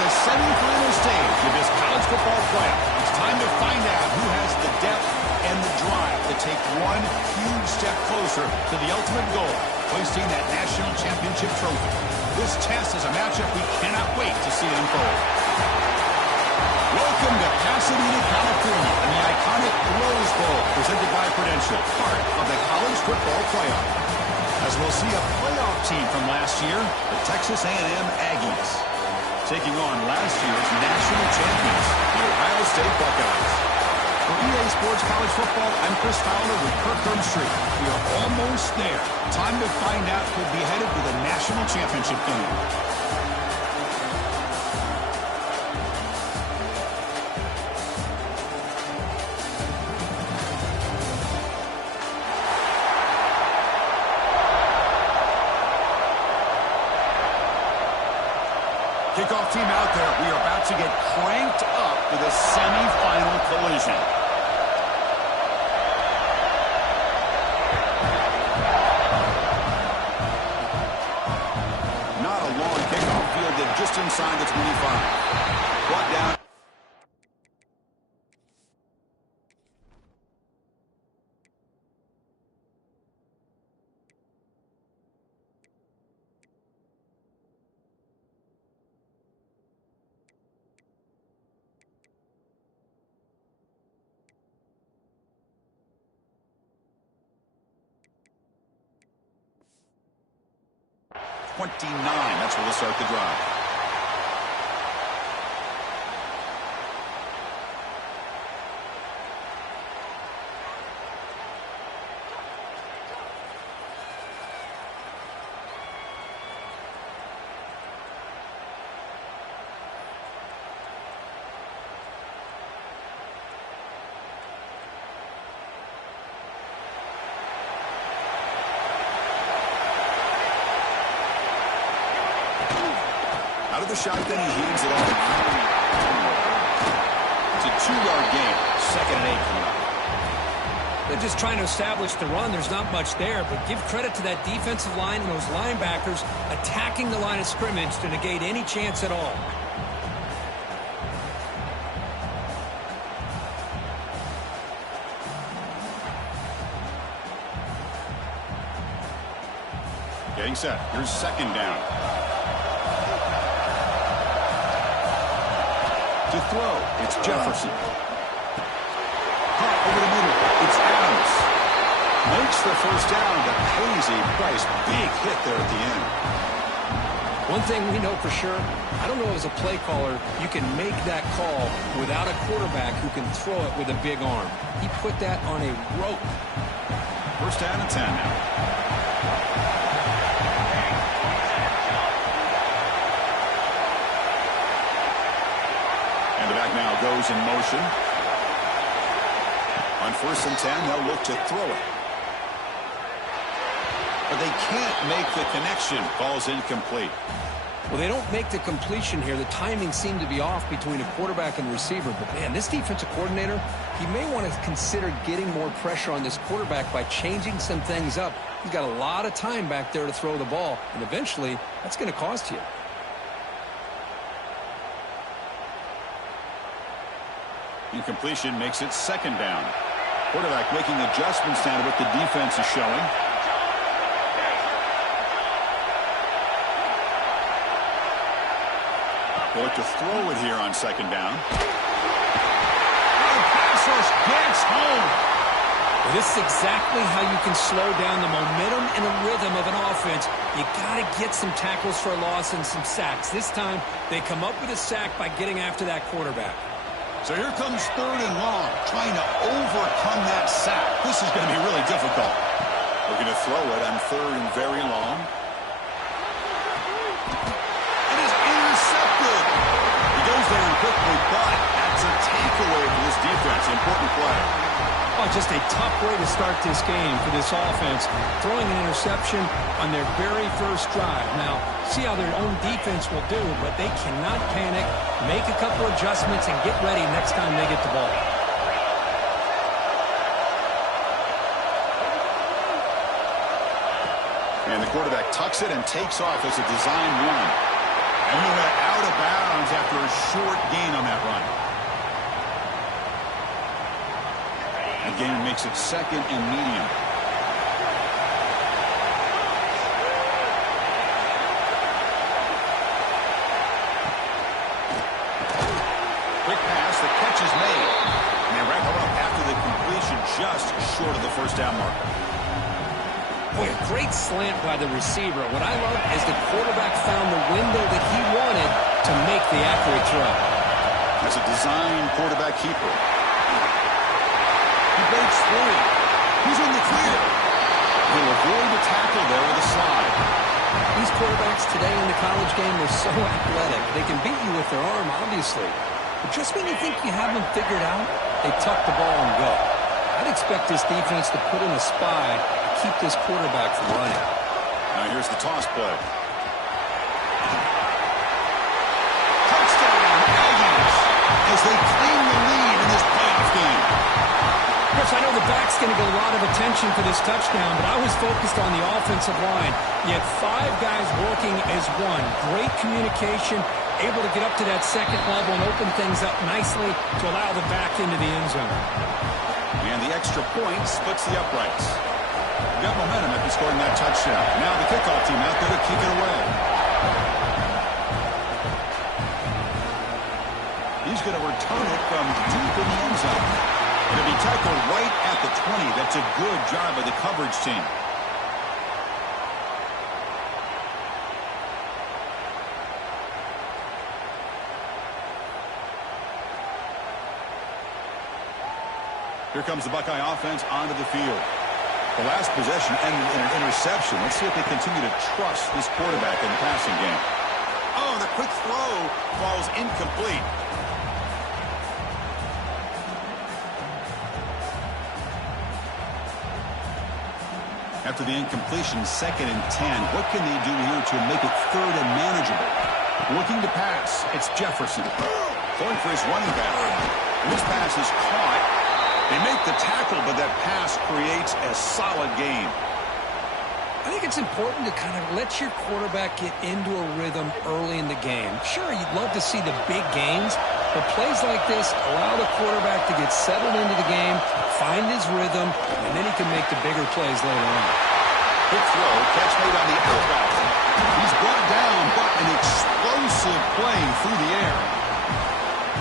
the semifinal stage of this college football playoff. It's time to find out who has the depth and the drive to take one huge step closer to the ultimate goal, hoisting that national championship trophy. This test is a matchup we cannot wait to see unfold. Welcome to Pasadena, California, and the iconic Rose Bowl, presented by Prudential, part of the college football playoff. As we'll see a playoff team from last year, the Texas A&M Aggies, taking on last year's national champions, the Ohio State Buckeyes. For EA Sports College Football, I'm Chris Fowler with Kirk Herbstreit. We are almost there. Time to find out who'll be headed to the national championship game. Kickoff team out there. We are about to get cranked up for the semifinal collision. Not a long kickoff, fielded just inside the 25. Brought down. That's where we'll start the drive. Out of the shotgun, he hands it off. It's a 2-yard gain. 2nd and 8 coming up. They're just trying to establish the run. There's not much there, but give credit to that defensive line and those linebackers attacking the line of scrimmage to negate any chance at all. Getting set. Here's 2nd down. To throw, it's Jefferson. Caught over the middle, it's Adams. Makes the first down, but pays a price. Big hit there at the end. One thing we know for sure, I don't know as a play caller, you can make that call without a quarterback who can throw it with a big arm. He put that on a rope. First down and 10 now. Now goes in motion. On 1st and 10, they'll look to throw it. But they can't make the connection. Ball's incomplete. Well, they don't make the completion here. The timing seemed to be off between a quarterback and receiver. But, man, this defensive coordinator, he may want to consider getting more pressure on this quarterback by changing some things up. He's got a lot of time back there to throw the ball. And eventually, that's going to cost you. Incompletion makes it 2nd down. Quarterback making adjustments now to what the defense is showing. They'll look to throw it here on 2nd down. The pass rush gets home. Well, this is exactly how you can slow down the momentum and the rhythm of an offense. You got to get some tackles for a loss and some sacks. This time, they come up with a sack by getting after that quarterback. So here comes 3rd and long, trying to overcome that sack. This is going to be really difficult. Looking to throw it on 3rd and very long. It is intercepted. He goes down quickly, but that's a takeaway for this defense. Important play. Oh, just a tough way to start this game for this offense, throwing an interception on their very first drive. Now, see how their own defense will do, but they cannot panic, make a couple adjustments, and get ready next time they get the ball. And the quarterback tucks it and takes off as a design run. And he went out of bounds after a short gain on that run. Again, makes it second and medium. Quick pass, the catch is made. And they wrap him up after the completion, just short of the first down marker. Boy, a great slant by the receiver. What I love is the quarterback found the window that he wanted to make the accurate throw. As a design quarterback keeper. He breaks through. He's in the clear. He'll avoid the tackle there with a slide. These quarterbacks today in the college game are so athletic. They can beat you with their arm, obviously. But just when you think you have them figured out, they tuck the ball and go. I'd expect this defense to put in a spy to keep this quarterback from running. Now here's the toss play. Touchdown, Aggies, as they claim the lead in this playoff game. Chris, I know the back's going to get a lot of attention for this touchdown, but I was focused on the offensive line. You had 5 guys working as one. Great communication, able to get up to that second level and open things up nicely to allow the back into the end zone. And the extra point splits the uprights. Got momentum after scoring that touchdown. Now the kickoff team out there to kick it away. He's going to return it from deep in the end zone. Going to be tackled right at the 20. That's a good job by the coverage team. Here comes the Buckeye offense onto the field. The last possession ended in an interception. Let's see if they continue to trust this quarterback in the passing game. Oh, the quick throw falls incomplete. After the incompletion, 2nd and 10. What can they do here to make it 3rd and manageable? Looking to pass. It's Jefferson. Going for his running back. And this pass is caught. They make the tackle, but that pass creates a solid gain. I think it's important to kind of let your quarterback get into a rhythm early in the game. Sure, you'd love to see the big gains, but plays like this allow the quarterback to get settled into the game, find his rhythm, and then he can make the bigger plays later on. Quick throw, catch made on the outback. He's brought down, but an explosive play through the air.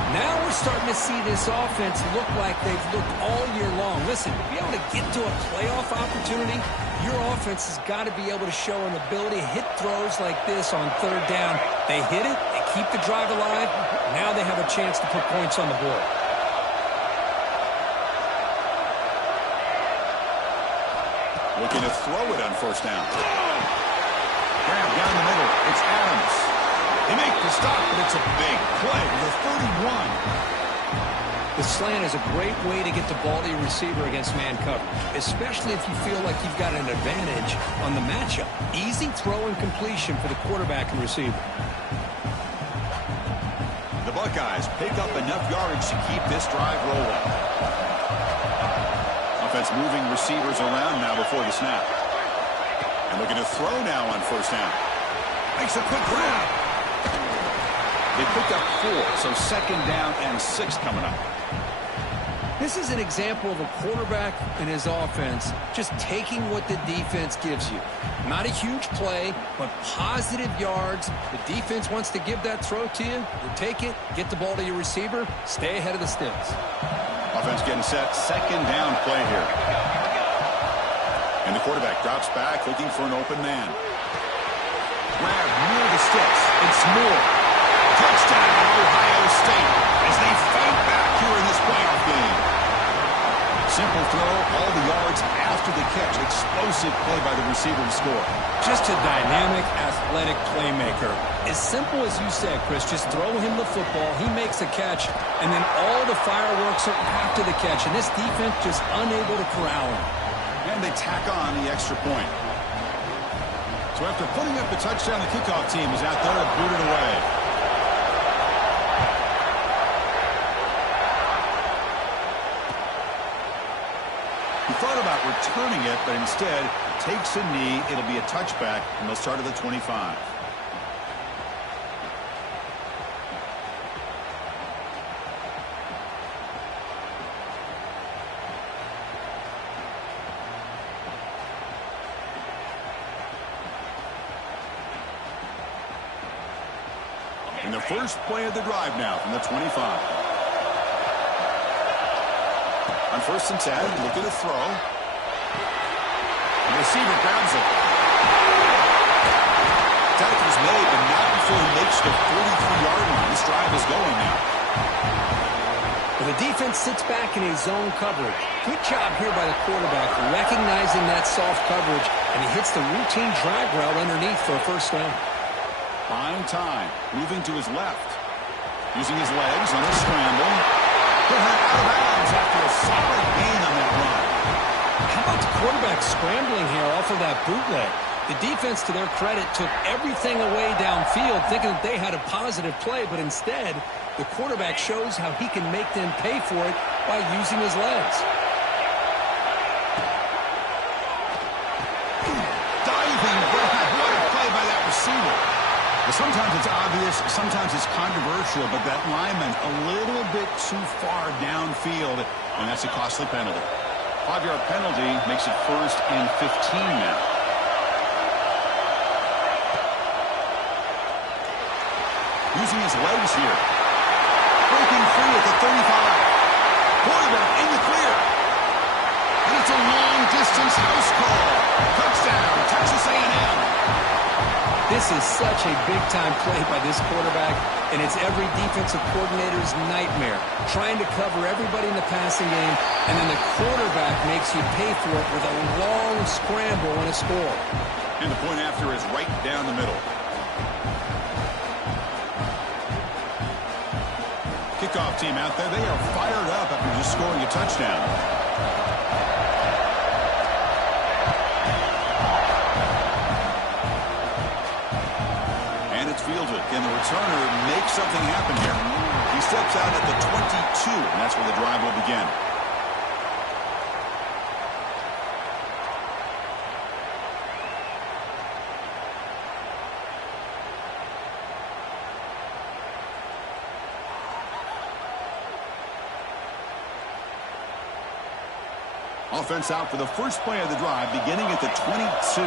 Now we're starting to see this offense look like they've looked all year long. Listen, to be able to get to a playoff opportunity, your offense has got to be able to show an ability to hit throws like this on 3rd down. They hit it, they keep the drive alive. Now they have a chance to put points on the board. Looking to throw it on 1st down. Grab down the middle. It's Adams. They make the stop, but it's a big play to the 31. The slant is a great way to get the ball to your receiver against man coverage, especially if you feel like you've got an advantage on the matchup. Easy throw and completion for the quarterback and receiver. The Buckeyes pick up enough yardage to keep this drive rolling. Offense moving receivers around now before the snap. And looking to throw now on 1st down. Makes a quick grab. They picked up 4, so 2nd down and 6 coming up. This is an example of a quarterback and his offense just taking what the defense gives you. Not a huge play, but positive yards. The defense wants to give that throw to you. You take it, get the ball to your receiver, stay ahead of the sticks. Offense getting set, 2nd down play here. And the quarterback drops back, looking for an open man. Grab near the sticks. It's Moore. Touchdown, Ohio State, as they fight back here in this playoff game. Simple throw, all the yards after the catch. Explosive play by the receiver to score. Just a dynamic, athletic playmaker. As simple as you said, Chris, just throw him the football, he makes a catch, and then all the fireworks are after the catch, and this defense just unable to corral him. And they tack on the extra point. So after putting up the touchdown, the kickoff team is out there to boot it away. He thought about returning it, but instead takes a knee. It'll be a touchback, and they'll start at the 25. And the first play of the drive now from the 25. On 1st and 10, looking to throw. The receiver grabs it. Tackle's made, but not before he makes the 43-yard line. This drive is going now. Well, the defense sits back in a zone coverage. Good job here by the quarterback, recognizing that soft coverage, and he hits the routine drag route underneath for a first down. Buying time, moving to his left. Using his legs on a scramble. He'll head out of bounds after a solid gain on that run. How about the quarterback scrambling here off of that bootleg? The defense, to their credit, took everything away downfield, thinking that they had a positive play, but instead, the quarterback shows how he can make them pay for it by using his legs. Diving, what a play by that receiver. Sometimes it's obvious, sometimes it's controversial, but that lineman a little bit too far downfield, and that's a costly penalty. 5-yard penalty makes it 1st and 15 now. Using his legs here. Breaking free at the 35. Quarterback in the clear. And it's a long-distance house call. Touchdown, Texas A&M. This is such a big-time play by this quarterback, and it's every defensive coordinator's nightmare, trying to cover everybody in the passing game, and then the quarterback makes you pay for it with a long scramble and a score. And the point after is right down the middle. Kickoff team out there, they are fired up after just scoring a touchdown. Fielded. Can the returner make something happen here? He steps out at the 22, and that's where the drive will begin. Offense out for the first play of the drive, beginning at the 22.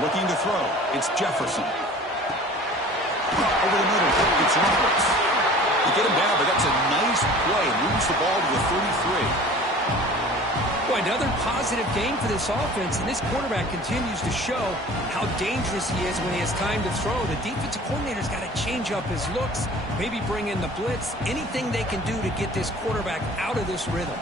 Looking to throw. It's Jefferson. Over the middle. It's Roberts. You get him down, but that's a nice play. Moves the ball to the 33. Boy, another positive game for this offense, and this quarterback continues to show how dangerous he is when he has time to throw. The defensive coordinator's got to change up his looks, maybe bring in the blitz, anything they can do to get this quarterback out of this rhythm.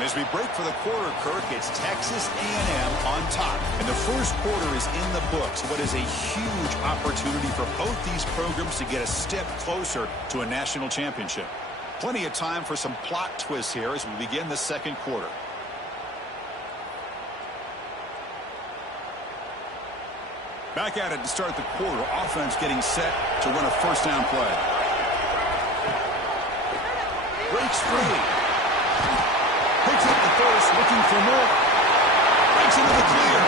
As we break for the quarter, Kirk, it's Texas A&M on top. And the first quarter is in the books. What is a huge opportunity for both these programs to get a step closer to a national championship. Plenty of time for some plot twists here as we begin the second quarter. Back at it to start the quarter. Offense getting set to run a first down play. Breaks free. Picks up the first, looking for more. Breaks into the clear.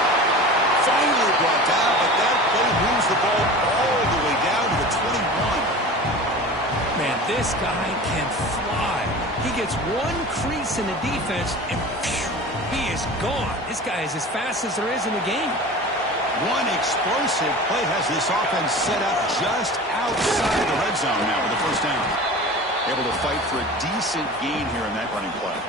Finally brought down, but that play moves the ball all the way down to the 21. Man, this guy can fly. He gets one crease in the defense, and phew, he is gone. This guy is as fast as there is in the game. One explosive play has this offense set up just outside the red zone now with the first down. Able to fight for a decent gain here in that running play.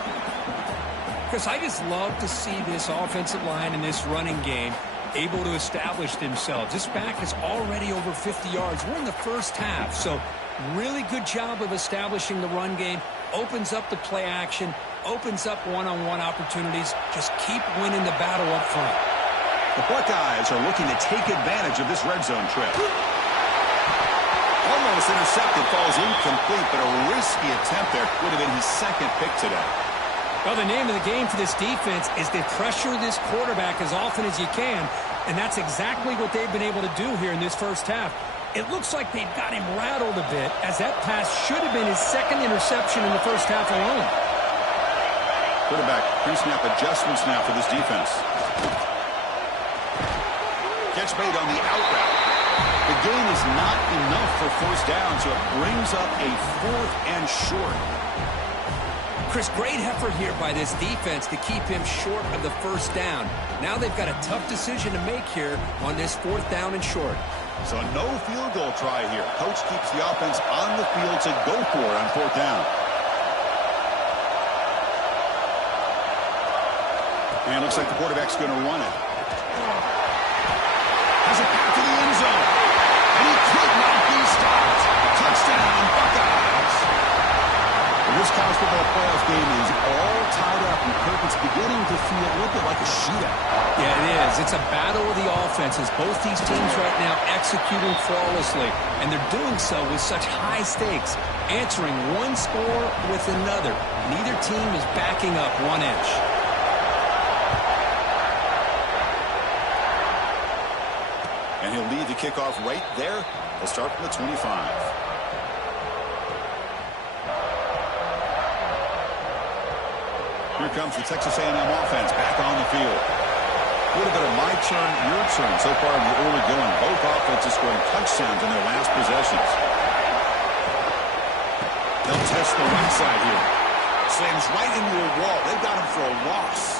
Chris, I just love to see this offensive line and this running game able to establish themselves. This back is already over 50 yards. We're in the first half, so really good job of establishing the run game. Opens up the play action, opens up one-on-one opportunities. Just keep winning the battle up front. The Buckeyes are looking to take advantage of this red zone trip. Almost intercepted, falls incomplete, but a risky attempt there. Would have been his second pick today. Well, the name of the game for this defense is to pressure this quarterback as often as you can, and that's exactly what they've been able to do here in this first half. It looks like they've got him rattled a bit, as that pass should have been his second interception in the first half alone. Quarterback pre-snap adjustments now for this defense. Catch made on the out route. The gain is not enough for first down, so it brings up a 4th and short. Chris, great effort here by this defense to keep him short of the first down. Now they've got a tough decision to make here on this 4th down and short. So no field goal try here. Coach keeps the offense on the field to go for it on 4th down. And it looks like the quarterback's going to run it. Has it back to the end zone. And he could not be stopped. Touchdown, Buckeyes. This college football playoff game is all tied up, and Kirk, it's beginning to feel a little bit like a shootout. Yeah, it is. It's a battle of the offenses. Both these teams right now executing flawlessly, and they're doing so with such high stakes, answering one score with another. Neither team is backing up 1 inch. And he'll lead the kickoff right there. They'll start from the 25. Here comes the Texas A&M offense back on the field. A little bit of my turn, your turn so far in the early going. Both offenses scoring touchdowns in their last possessions. They'll test the right side here. Slams right into a wall. They've got him for a loss.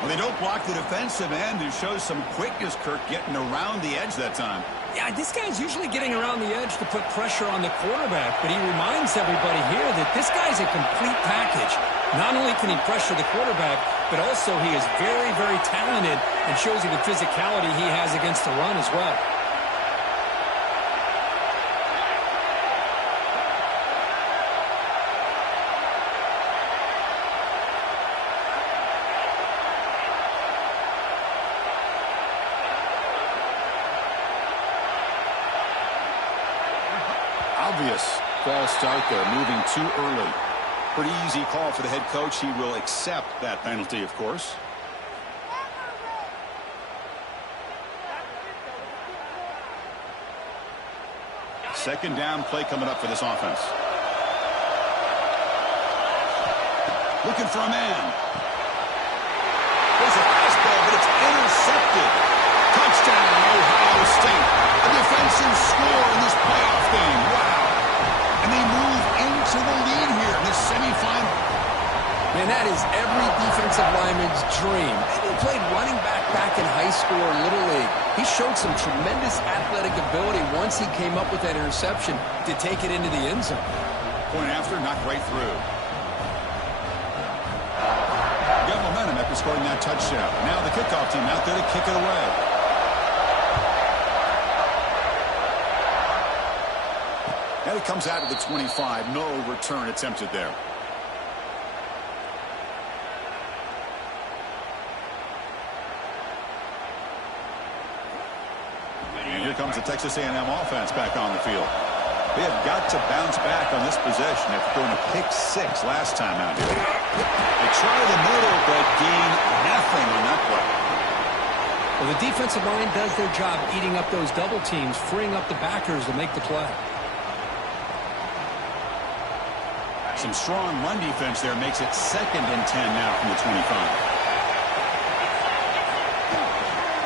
Well, they don't block the defensive end, who shows some quickness, Kirk, getting around the edge that time. Yeah, this guy's usually getting around the edge to put pressure on the quarterback, but he reminds everybody here that this guy's a complete package. Not only can he pressure the quarterback, but also he is very, very talented and shows you the physicality he has against the run as well. Obvious false start there, moving too early. Pretty easy call for the head coach. He will accept that penalty, of course. Second down play coming up for this offense. Looking for a man. There's a fastball, but it's intercepted. Touchdown, Ohio State. A defensive score in this playoff game. Wow. And they move into the lead here in this semifinal. Man, that is every defensive lineman's dream. Maybe he played running back in high school or Little League. He showed some tremendous athletic ability once he came up with that interception to take it into the end zone. Point after, knocked right through. Got momentum after scoring that touchdown. Now the kickoff team out there to kick it away. And it comes out to the 25. No return attempted there. And here comes the Texas A&M offense back on the field. They have got to bounce back on this possession after throwing a pick 6 last time out here. They try the middle, but gain nothing on that play. Well, the defensive line does their job eating up those double teams, freeing up the backers to make the play. Some strong run defense there makes it 2nd and 10 now from the 25.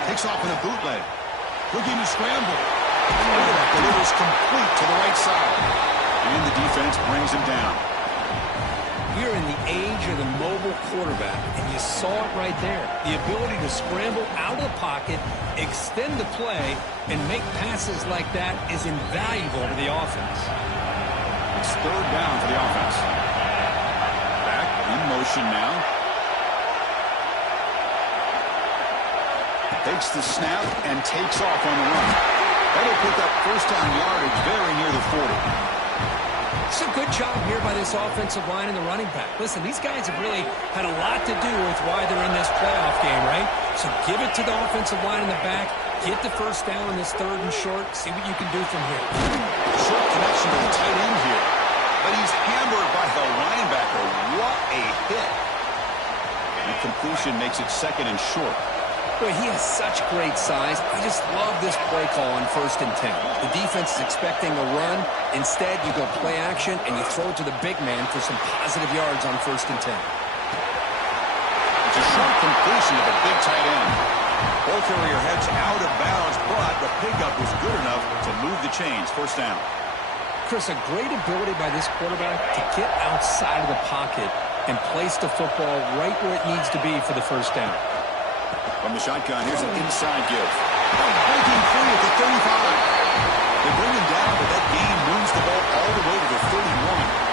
Takes off in a bootleg. Looking to scramble. The quarterback delivers complete to the right side. And the defense brings him down. We're in the age of the mobile quarterback, and you saw it right there. The ability to scramble out of the pocket, extend the play, and make passes like that is invaluable to the offense. It's 3rd down for the offense. Back in motion now. Takes the snap and takes off on the run. That'll pick up 1st down yardage very near the 40. It's a good job here by this offensive line and the running back. Listen, these guys have really had a lot to do with why they're in this playoff game, right? So give it to the offensive line in the back. Get the 1st down on this 3rd and short. See what you can do from here. Short connection to the tight end here. But he's hammered by the linebacker. What a hit. And completion makes it 2nd and short. Boy, he has such great size. I just love this play call on 1st and 10. The defense is expecting a run. Instead, you go play action, and you throw it to the big man for some positive yards on 1st and 10. It's a short completion to the big tight end. Ball carrier heads out of bounds, but the pickup was good enough to move the chains. 1st down. Chris, a great ability by this quarterback to get outside of the pocket and place the football right where it needs to be for the first down. From the shotgun, here's an inside give. Breaking free at the 35. They bring him down, but that gain moves the ball all the way to the 31.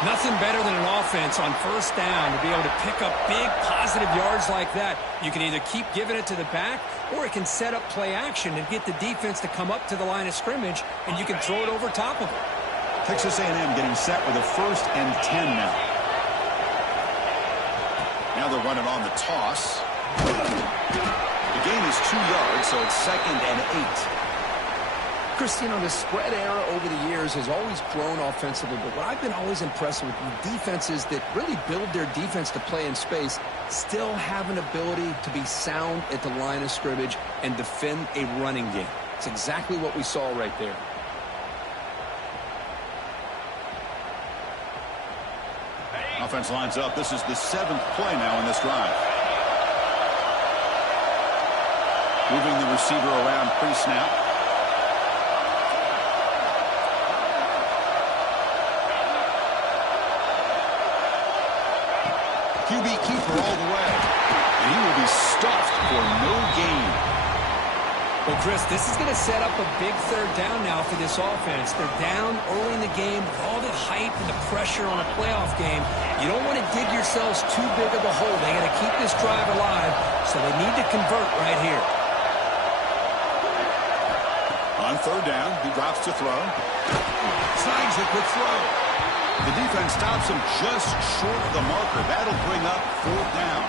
Nothing better than an offense on first down to be able to pick up big positive yards like that. You can either keep giving it to the back, or it can set up play action and get the defense to come up to the line of scrimmage, and you can throw it over top of it. Texas A&M getting set with a 1st and 10 now. Now they're running on the toss. The gain is 2 yards, so it's 2nd and 8. Chris, the spread era over the years has always grown offensively, but what I've been always impressed with defenses that really build their defense to play in space still have an ability to be sound at the line of scrimmage and defend a running game. It's exactly what we saw right there. Offense lines up. This is the 7th play now in this drive. Moving the receiver around pre-snap. QB keeper all the way. And he will be stuffed for no gain. Well, Chris, this is going to set up a big 3rd down now for this offense. They're down early in the game with all the hype and the pressure on a playoff game. You don't want to dig yourselves too big of a hole. They got to keep this drive alive, so they need to convert right here. On 3rd down, he drops to throw. Snags a quick throw. The defense stops him just short of the marker. That'll bring up 4th down.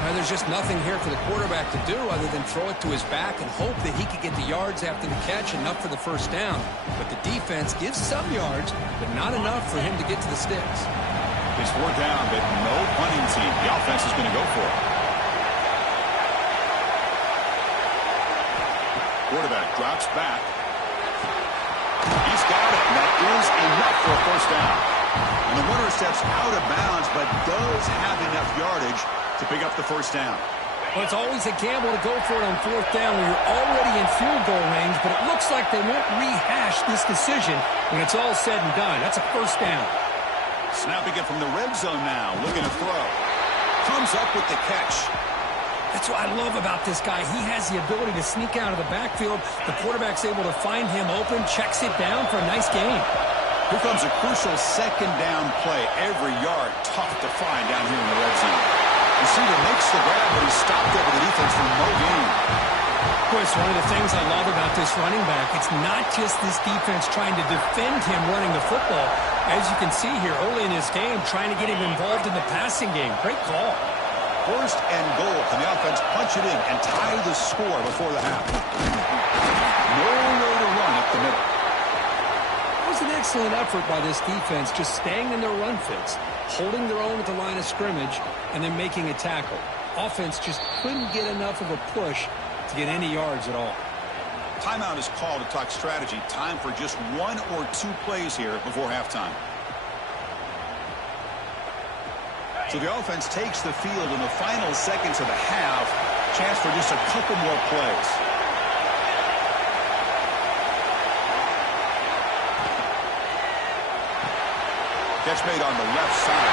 Now, there's just nothing here for the quarterback to do other than throw it to his back and hope that he could get the yards after the catch, enough for the 1st down. But the defense gives some yards, but not enough for him to get to the sticks. It's 4th down, but no punting team. The offense is going to go for it. Quarterback drops back. He's got it, and that is enough for a 1st down. And the runner steps out of bounds, but does have enough yardage to pick up the 1st down. Well, it's always a gamble to go for it on 4th down when you're already in field goal range, but it looks like they won't rehash this decision when it's all said and done. That's a 1st down. Snapping it from the red zone now, looking to throw. Comes up with the catch. That's what I love about this guy. He has the ability to sneak out of the backfield. The quarterback's able to find him open, checks it down for a nice gain. Here comes a crucial 2nd down play. Every yard tough to find down here in the red zone. Receiver makes the grab, but he's stopped over the defense for no gain. Chris, one of the things I love about this running back, it's not just this defense trying to defend him running the football. As you can see here early in this game, trying to get him involved in the passing game. Great call. 1st and goal. Can the offense punch it in and tie the score before the half? Nowhere to run up the middle. It was an excellent effort by this defense, just staying in their run fits, holding their own at the line of scrimmage, and then making a tackle. Offense just couldn't get enough of a push to get any yards at all. Timeout is called to talk strategy. Time for just 1 or 2 plays here before halftime. So the offense takes the field in the final seconds of the half. Chance for just a couple more plays. Catch made on the left side.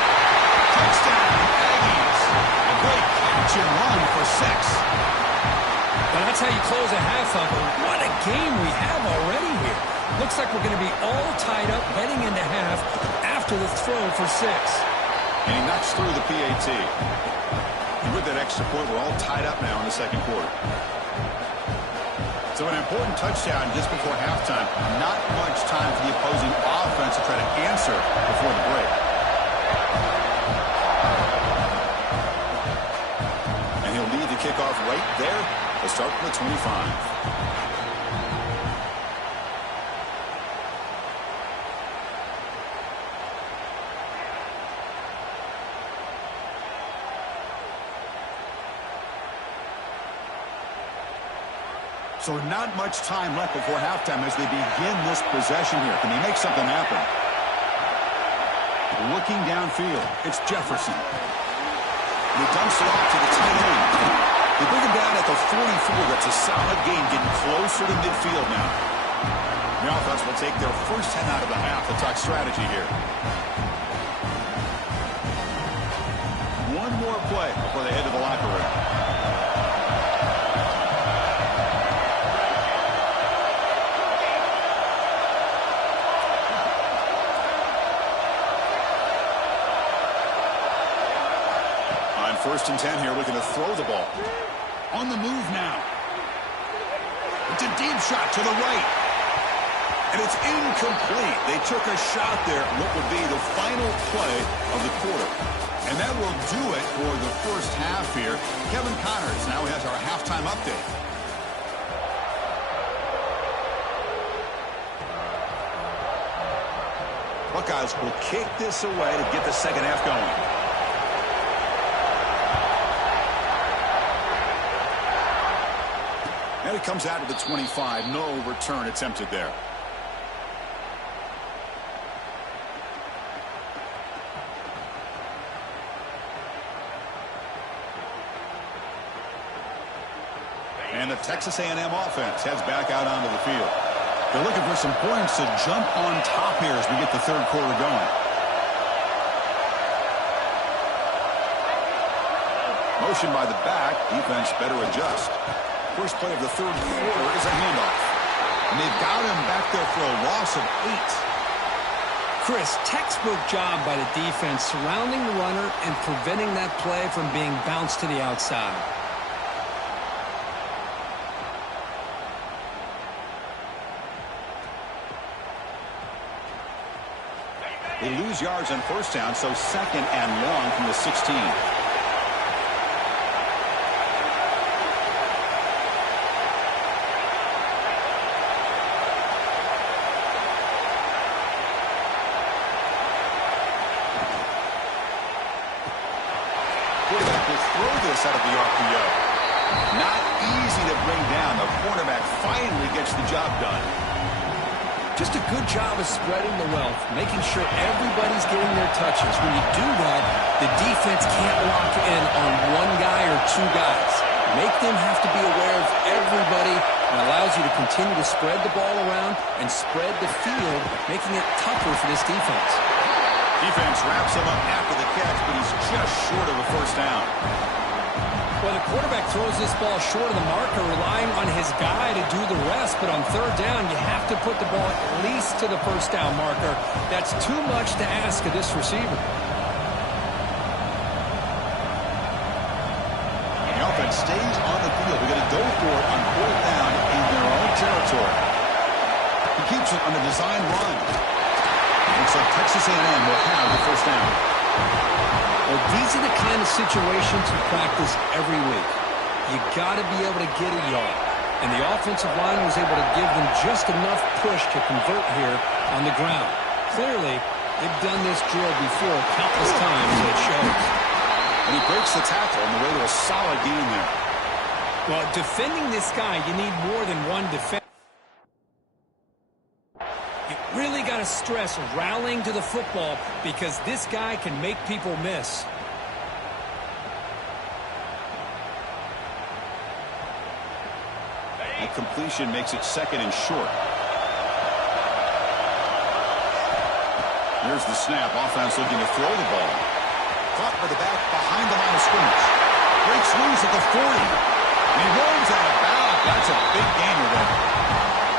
Touchdown, Aggies. A great catch and run for 6. Well, that's how you close a half up. What a game we have already here. Looks like we're going to be all tied up heading into half after the throw for 6. And he knocks through the PAT. And with that extra point, we're all tied up now in the 2nd quarter. So an important touchdown just before halftime. Not much time for the opposing offense to try to answer before the break. And he'll lead the kickoff right there to start from the 25. So not much time left before halftime as they begin this possession here. Can they make something happen? Looking downfield, it's Jefferson. And he dumps it off to the tight end. They bring him down at the 44. That's a solid gain, getting closer to midfield now. The offense will take their first 10 out of the half to talk strategy here. One more play before they head to the locker room. On 1st and 10 here, looking to throw the ball. On the move now. It's a deep shot to the right. And it's incomplete. They took a shot there, what would be the final play of the quarter. And that will do it for the first half here. Kevin Connors now has our halftime update. Buckeyes will kick this away to get the second half going. And it comes out to the 25. No return attempted there. And the Texas A&M offense heads back out onto the field. They're looking for some points to jump on top here as we get the third quarter going. Motion by the back. Defense better adjust. First play of the third quarter is a handoff. And they've got him back there for a loss of 8. Chris, textbook job by the defense surrounding the runner and preventing that play from being bounced to the outside. They lose yards on first down, so second and long from the 16. Quarterback will throw this out of the RPO. Not easy to bring down. The quarterback finally gets the job done. Just a good job of spreading the wealth, making sure everybody's getting their touches. When you do that, the defense can't lock in on one guy or two guys. Make them have to be aware of everybody, and allows you to continue to spread the ball around and spread the field, making it tougher for this defense. Defense wraps him up after the catch, but he's just short of a first down. Well, the quarterback throws this ball short of the marker, relying on his guy to do the rest. But on third down, you have to put the ball at least to the first down marker. That's too much to ask of this receiver. The offense stays on the field. They're going to go for it on 4th down in their own territory. He keeps it on the design run. Looks like Texas A&M will have the first down. Well, these are the kind of situations you practice every week. You got to be able to get a yard. And the offensive line was able to give them just enough push to convert here on the ground. Clearly, they've done this drill before countless times, and it shows. And he breaks the tackle on the way to a solid gain there. Well, defending this guy, you need more than one defender. You really got to stress rallying to the football because this guy can make people miss. That completion makes it second and short. Here's the snap. Offense looking to throw the ball. Caught by the back behind the line of scrimmage. Breaks loose at the 40. And he rolls out of bounds. That's a big gain already.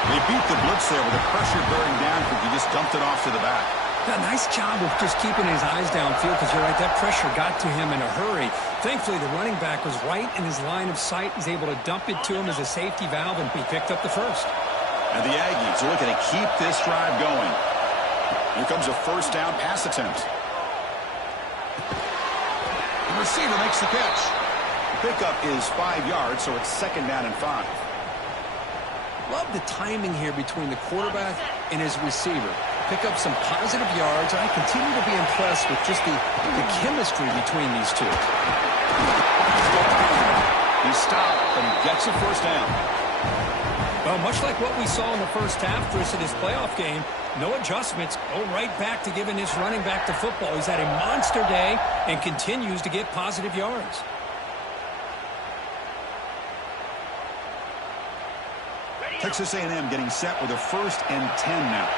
They beat the blitz there with the pressure bearing down because he just dumped it off to the back. A nice job of just keeping his eyes downfield because you're right, that pressure got to him in a hurry. Thankfully, the running back was right in his line of sight. He's able to dump it to him as a safety valve, and he picked up the first. And the Aggies are looking to keep this drive going. Here comes a first down pass attempt. The receiver makes the catch. The pickup is 5 yards, so it's second down and 5. Love the timing here between the quarterback and his receiver. Pick up some positive yards. I continue to be impressed with just the chemistry between these two. He stopped, but he gets a first down. Well, much like what we saw in the first half, Chris, of this playoff game, no adjustments. Go right back to giving his running back the football. He's had a monster day and continues to get positive yards. Texas A&M getting set with a 1st and 10 now.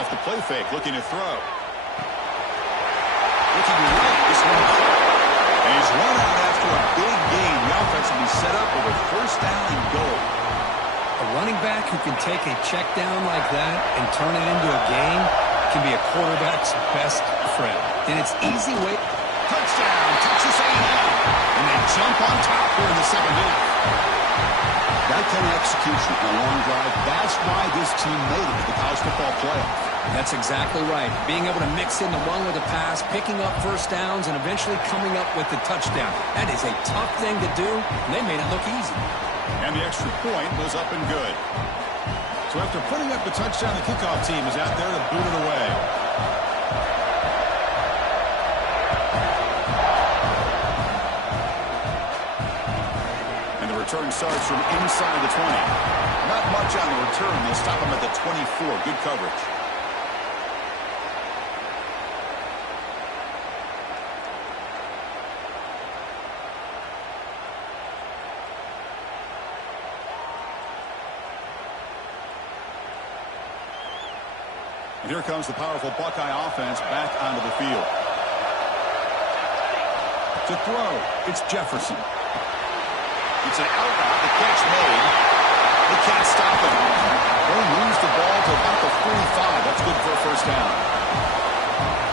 Off the play fake, looking to throw. Looking right, this one caught. And he's run out after a big gain. The offense will be set up with a 1st down and goal. A running back who can take a check down like that and turn it into a gain can be a quarterback's best friend. And it's easy way. Touchdown, Texas A&M. And they jump on top here in the second half. That kind of execution on a long drive, that's why this team made it to the college football playoff. That's exactly right. Being able to mix in the run with the pass, picking up 1st downs, and eventually coming up with the touchdown. That is a tough thing to do, and they made it look easy. And the extra point was up and good. So after putting up the touchdown, the kickoff team is out there to boot it away. And the return starts from inside the 20. Not much on the return. They'll stop him at the 24. Good coverage. And here comes the powerful Buckeye offense back onto the field. To throw, it's Jefferson. It's an out route, the catch made. They can't stop him. They lose the ball to about the 45. That's good for a 1st down.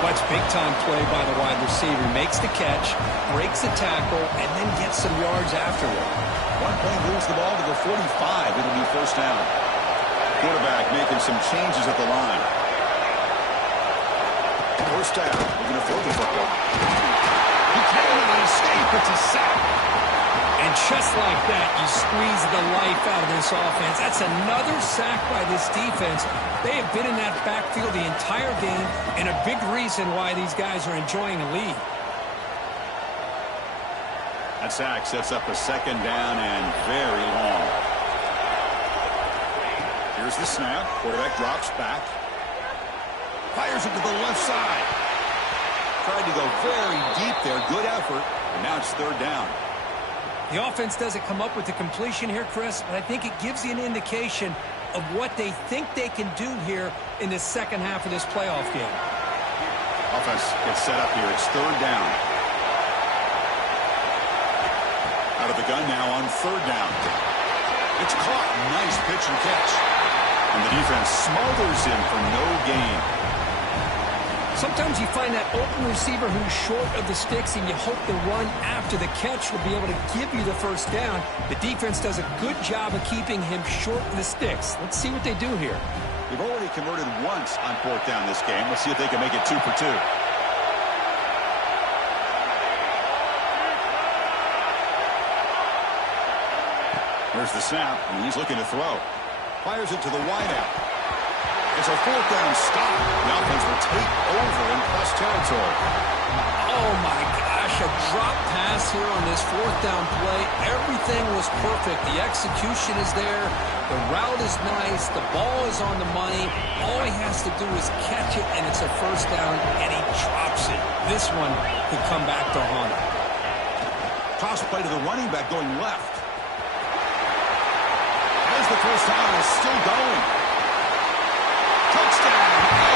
Well, it's big-time play by the wide receiver. Makes the catch, breaks the tackle, and then gets some yards afterward. One play moves the ball to the 45. It'll be 1st down. Quarterback making some changes at the line. 1st down. We're going to throw the football. He cannot escape. It's a sack. And just like that, you squeeze the life out of this offense. That's another sack by this defense. They have been in that backfield the entire game, and a big reason why these guys are enjoying a lead. That sack sets up a 2nd down and very long. Here's the snap. Quarterback drops back. Fires it to the left side. Tried to go very deep there. Good effort. And now it's 3rd down. The offense doesn't come up with the completion here, Chris, but I think it gives you an indication of what they think they can do here in the second half of this playoff game. Offense gets set up here. It's 3rd down. Out of the gun now on 3rd down. It's caught. Nice pitch and catch. And the defense smothers him for no gain. Sometimes you find that open receiver who's short of the sticks, and you hope the run after the catch will be able to give you the 1st down. The defense does a good job of keeping him short of the sticks. Let's see what they do here. They've already converted once on 4th down this game. Let's see if they can make it 2 for 2. There's the snap, and he's looking to throw. Fires it to the wideout. It's a 4th down stop. The offense will take over in plus territory. Oh, my gosh, a drop pass here on this 4th down play. Everything was perfect. The execution is there. The route is nice. The ball is on the money. All he has to do is catch it, and it's a 1st down, and he drops it. This one could come back to haunt him. Toss play to the running back going left. As the 1st down is still going. Touchdown!